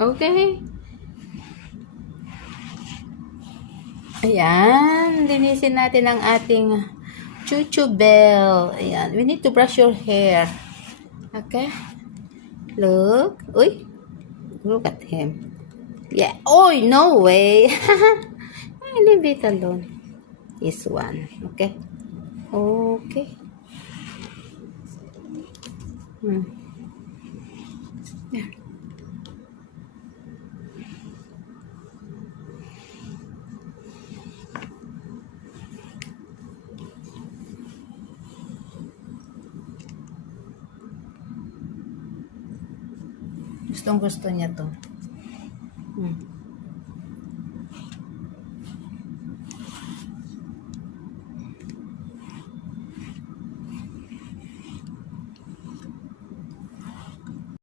Okay? Ayan, linisin natin ang ating chuchu bell. Ayan, we need to brush your hair. Okay? Look. Uy, look at him. Yeah. Oh, no way. Leave it alone. This one. Okay? Okay. Yeah. Gustong gusto niya to.